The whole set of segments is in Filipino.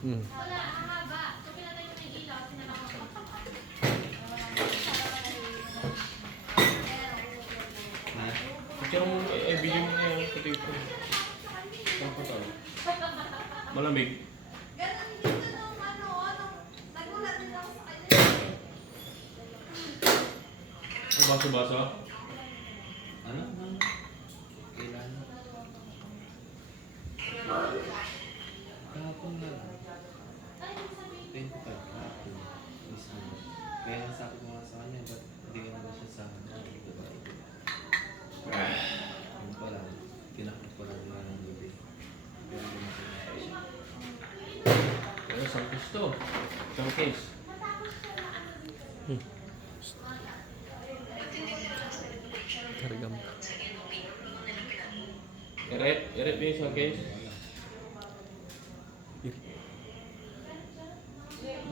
Hmm. Picture mo, video mo na yan. Pati ito. Saan pa tao? Malamig. Baso-baso? Ano? Kailan? Kahapon na lang. 25 kahapon. Mismo. Kaya nga sabi ko nga sa kanya, ba't hindi ka naman siya sa ano? Diba? Yun pa lang. Kinakot ko lang nga ng gabi. Kaya hindi natin na siya. Pero isang case to. Isang case. Kargam. Iret yung isang case.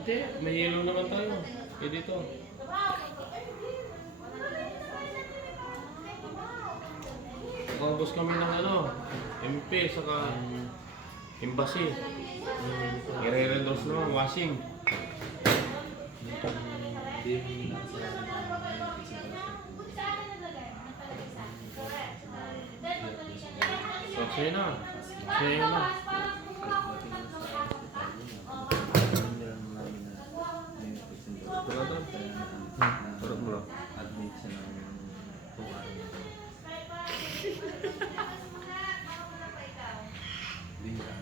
Hindi, may yellow naman tayo. Eh dito. Nakabos kami ng ano, MP, saka embassy. I-re-endorse naman, washing. Hindi na sa So, sa'yo na. Sa'yo na. Talaga? Parang mo lang. Admit siya ng kung ano na. Hindi na.